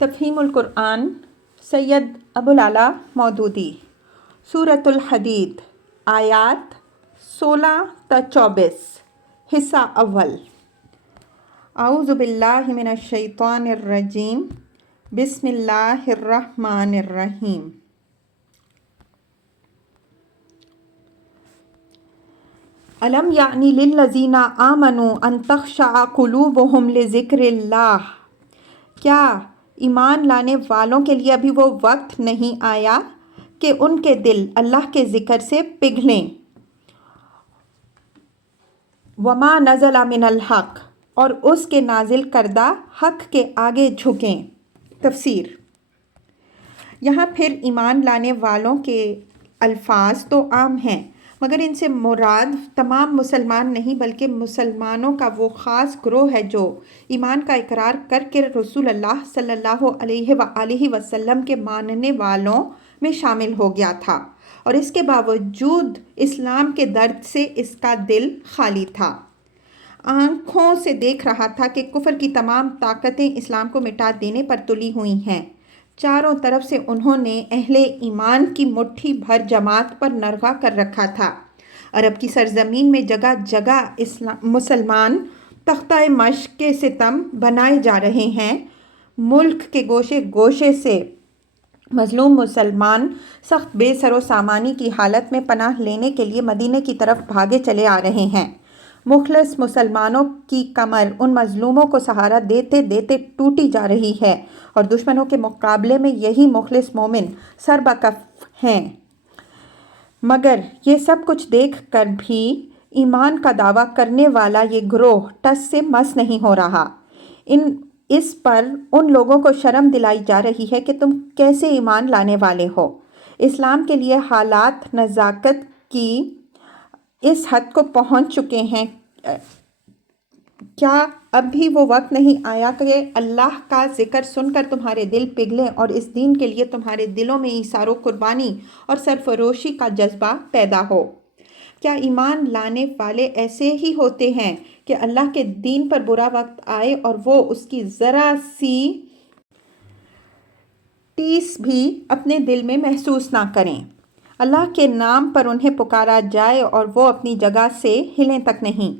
تفہیم القرآن سید ابوالعلا مودودی سورۃ الحدید آیات 16 تا 24 حصہ اول۔ اعوذ باللہ من الشیطان الرجیم، بسم اللہ الرحمن الرحیم۔ الم یعنی للذین آمنوا ان تخشع قلوبہم لذکر اللہ، کیا ایمان لانے والوں کے لیے ابھی وہ وقت نہیں آیا کہ ان کے دل اللہ کے ذکر سے پگھلیں۔ وما نزل من الحق، اور اس کے نازل کردہ حق کے آگے جھکیں۔ تفسیر۔ یہاں پھر ایمان لانے والوں کے الفاظ تو عام ہیں، مگر ان سے مراد تمام مسلمان نہیں بلکہ مسلمانوں کا وہ خاص گروہ ہے جو ایمان کا اقرار کر کے رسول اللہ صلی اللہ علیہ وآلہ وسلم کے ماننے والوں میں شامل ہو گیا تھا، اور اس کے باوجود اسلام کے درد سے اس کا دل خالی تھا۔ آنکھوں سے دیکھ رہا تھا کہ کفر کی تمام طاقتیں اسلام کو مٹا دینے پر تلی ہوئی ہیں۔ چاروں طرف سے انہوں نے اہل ایمان کی مٹھی بھر جماعت پر نرغہ کر رکھا تھا۔ عرب کی سرزمین میں جگہ جگہ مسلمان تختہ مشق کے ستم بنائے جا رہے ہیں۔ ملک کے گوشے گوشے سے مظلوم مسلمان سخت بے سر و سامانی کی حالت میں پناہ لینے کے لیے مدینے کی طرف بھاگے چلے آ رہے ہیں۔ مخلص مسلمانوں کی کمر ان مظلوموں کو سہارا دیتے دیتے ٹوٹی جا رہی ہے، اور دشمنوں کے مقابلے میں یہی مخلص مومن سربکف ہیں۔ مگر یہ سب کچھ دیکھ کر بھی ایمان کا دعویٰ کرنے والا یہ گروہ ٹس سے مس نہیں ہو رہا۔ اس پر ان لوگوں کو شرم دلائی جا رہی ہے کہ تم کیسے ایمان لانے والے ہو۔ اسلام کے لیے حالات نزاکت کی اس حد کو پہنچ چکے ہیں، کیا اب بھی وہ وقت نہیں آیا کہ اللہ کا ذکر سن کر تمہارے دل پگھلیں اور اس دین کے لیے تمہارے دلوں میں ایثار و قربانی اور سرفروشی کا جذبہ پیدا ہو؟ کیا ایمان لانے والے ایسے ہی ہوتے ہیں کہ اللہ کے دین پر برا وقت آئے اور وہ اس کی ذرا سی ٹیس بھی اپنے دل میں محسوس نہ کریں؟ اللہ کے نام پر انہیں پکارا جائے اور وہ اپنی جگہ سے ہلیں تک نہیں۔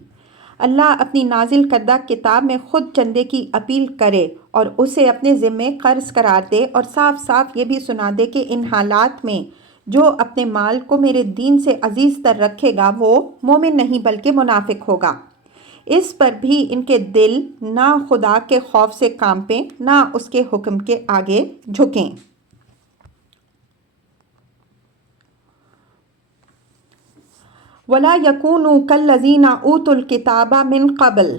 اللہ اپنی نازل کردہ کتاب میں خود چندے کی اپیل کرے اور اسے اپنے ذمے قرض قرار دے، اور صاف صاف یہ بھی سنا دے کہ ان حالات میں جو اپنے مال کو میرے دین سے عزیز تر رکھے گا وہ مومن نہیں بلکہ منافق ہوگا۔ اس پر بھی ان کے دل نہ خدا کے خوف سے کانپیں نہ اس کے حکم کے آگے جھکیں۔ وَلَا يَكُونُوا كَالَّذِينَ أُوتُوا الْكِتَابَ مِن قَبْلُ،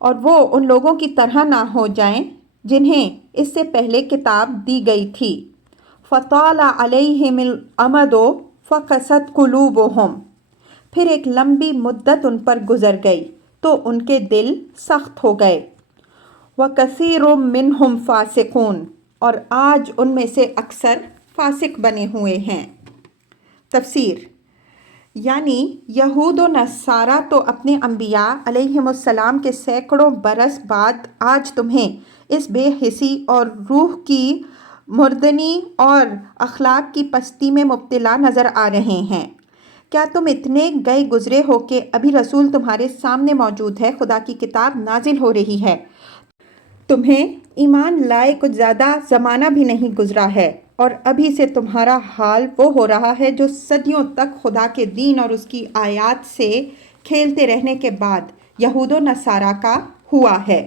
اور وہ ان لوگوں کی طرح نہ ہو جائیں جنہیں اس سے پہلے کتاب دی گئی تھی۔ فَطَالَ عَلَيْهِمُ الْأَمَدُ فَقَسَتْ قُلُوبُهُمْ، پھر ایک لمبی مدت ان پر گزر گئی تو ان کے دل سخت ہو گئے۔ وَكَثِيرٌ مِّنْهُمْ فَاسِقُونَ، اور آج ان میں سے اکثر فاسق بنے ہوئے ہیں۔ تفسیر۔ یعنی یہود و نصارہ تو اپنے انبیاء علیہم السلام کے سینکڑوں برس بعد آج تمہیں اس بے حسی اور روح کی مردنی اور اخلاق کی پستی میں مبتلا نظر آ رہے ہیں۔ کیا تم اتنے گئے گزرے ہو کہ ابھی رسول تمہارے سامنے موجود ہے، خدا کی کتاب نازل ہو رہی ہے، تمہیں ایمان لائے کچھ زیادہ زمانہ بھی نہیں گزرا ہے، اور ابھی سے تمہارا حال وہ ہو رہا ہے جو صدیوں تک خدا کے دین اور اس کی آیات سے کھیلتے رہنے کے بعد یہود و نصارہ کا ہوا ہے۔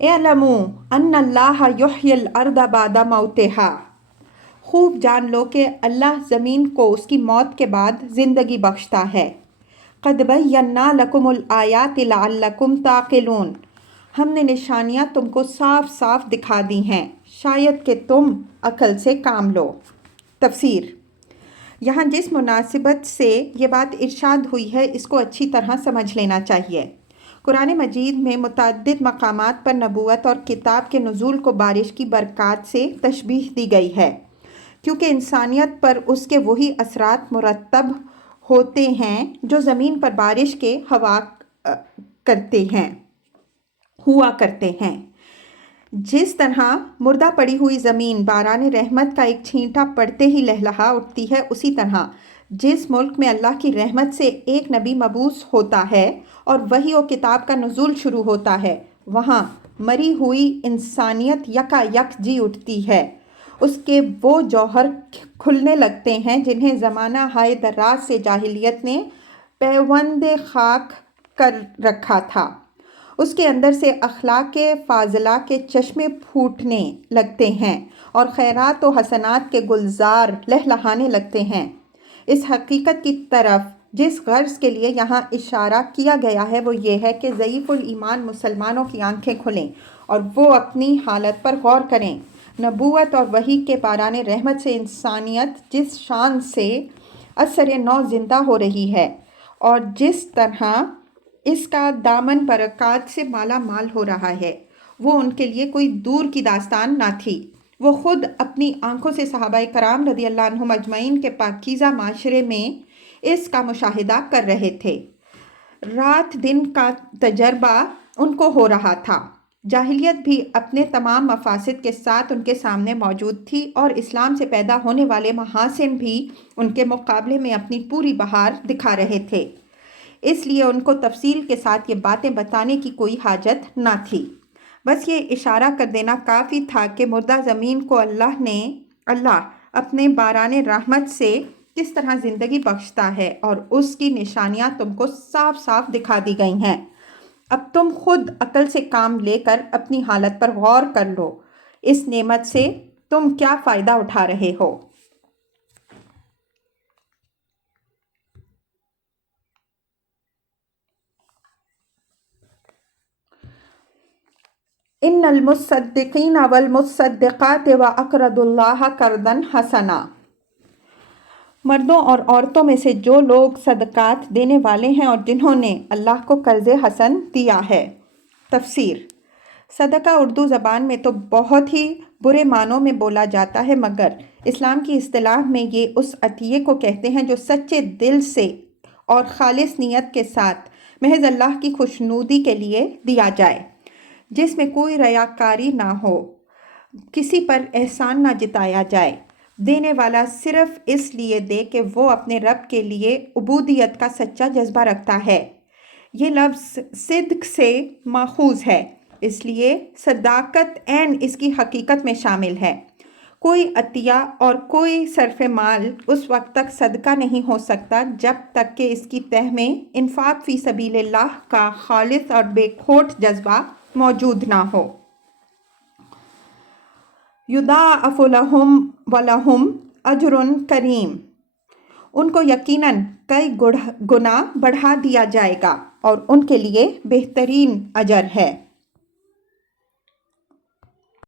اعلموا ان اللہ یحیی الارض بعد موتہا، خوب جان لو کہ اللہ زمین کو اس کی موت کے بعد زندگی بخشتا ہے۔ قد بینا لکم الآیات لعلکم تعقلون، ہم نے نشانیاں تم کو صاف صاف دکھا دی ہیں شاید کہ تم عقل سے کام لو۔ تفسیر۔ یہاں جس مناسبت سے یہ بات ارشاد ہوئی ہے اس کو اچھی طرح سمجھ لینا چاہیے۔ قرآن مجید میں متعدد مقامات پر نبوت اور کتاب کے نزول کو بارش کی برکات سے تشبیہ دی گئی ہے، کیونکہ انسانیت پر اس کے وہی اثرات مرتب ہوتے ہیں جو زمین پر بارش کے ہوا کرتے ہیں ہوا کرتے ہیں۔ جس طرح مردہ پڑی ہوئی زمین باران رحمت کا ایک چھینٹا پڑتے ہی لہلہا اٹھتی ہے، اسی طرح جس ملک میں اللہ کی رحمت سے ایک نبی مبعوث ہوتا ہے اور وحی و کتاب کا نزول شروع ہوتا ہے، وہاں مری ہوئی انسانیت یکا یک جی اٹھتی ہے، اس کے وہ جوہر کھلنے لگتے ہیں جنہیں زمانہ ہائے دراز سے جاہلیت نے پیوند خاک کر رکھا تھا۔ اس کے اندر سے اخلاق فاضلہ کے چشمے پھوٹنے لگتے ہیں اور خیرات و حسنات کے گلزار لہلہانے لگتے ہیں۔ اس حقیقت کی طرف جس غرض کے لیے یہاں اشارہ کیا گیا ہے وہ یہ ہے کہ ضعیف الایمان مسلمانوں کی آنکھیں کھلیں اور وہ اپنی حالت پر غور کریں۔ نبوت اور وحی کے باران رحمت سے انسانیت جس شان سے اثر نو زندہ ہو رہی ہے اور جس طرح اس کا دامن برکات سے مالا مال ہو رہا ہے، وہ ان کے لیے کوئی دور کی داستان نہ تھی۔ وہ خود اپنی آنکھوں سے صحابہ کرام رضی اللہ عنہم اجمعین کے پاکیزہ معاشرے میں اس کا مشاہدہ کر رہے تھے۔ رات دن کا تجربہ ان کو ہو رہا تھا۔ جاہلیت بھی اپنے تمام مفاسد کے ساتھ ان کے سامنے موجود تھی اور اسلام سے پیدا ہونے والے محاسن بھی ان کے مقابلے میں اپنی پوری بہار دکھا رہے تھے، اس لیے ان کو تفصیل کے ساتھ یہ باتیں بتانے کی کوئی حاجت نہ تھی۔ بس یہ اشارہ کر دینا کافی تھا کہ مردہ زمین کو اللہ اپنے باران رحمت سے کس طرح زندگی بخشتا ہے اور اس کی نشانیاں تم کو صاف صاف دکھا دی گئی ہیں۔ اب تم خود عقل سے کام لے کر اپنی حالت پر غور کر لو، اس نعمت سے تم کیا فائدہ اٹھا رہے ہو۔ ان المصدقین والمصدقات واقرضوا اللہ قرضا حسنا۔ مردوں اور عورتوں میں سے جو لوگ صدقات دینے والے ہیں اور جنہوں نے اللہ کو قرض حسن دیا ہے۔ تفسیر۔ صدقہ اردو زبان میں تو بہت ہی برے معنوں میں بولا جاتا ہے، مگر اسلام کی اصطلاح میں یہ اس عطیے کو کہتے ہیں جو سچے دل سے اور خالص نیت کے ساتھ محض اللہ کی خوشنودی کے لیے دیا جائے، جس میں کوئی ریاکاری نہ ہو، کسی پر احسان نہ جتایا جائے، دینے والا صرف اس لیے دے کہ وہ اپنے رب کے لیے عبودیت کا سچا جذبہ رکھتا ہے۔ یہ لفظ صدق سے ماخوذ ہے، اس لیے صداقت عین اس کی حقیقت میں شامل ہے۔ کوئی عطیہ اور کوئی صرف مال اس وقت تک صدقہ نہیں ہو سکتا جب تک کہ اس کی تہ میں انفاق فی سبیل اللہ کا خالص اور بے کھوٹ جذبہ موجود نہ ہو۔ یضاعف لہم ولہم اجر کریم۔ ان کو یقیناً کئی گنا بڑھا دیا جائے گا اور ان کے لیے بہترین اجر ہے۔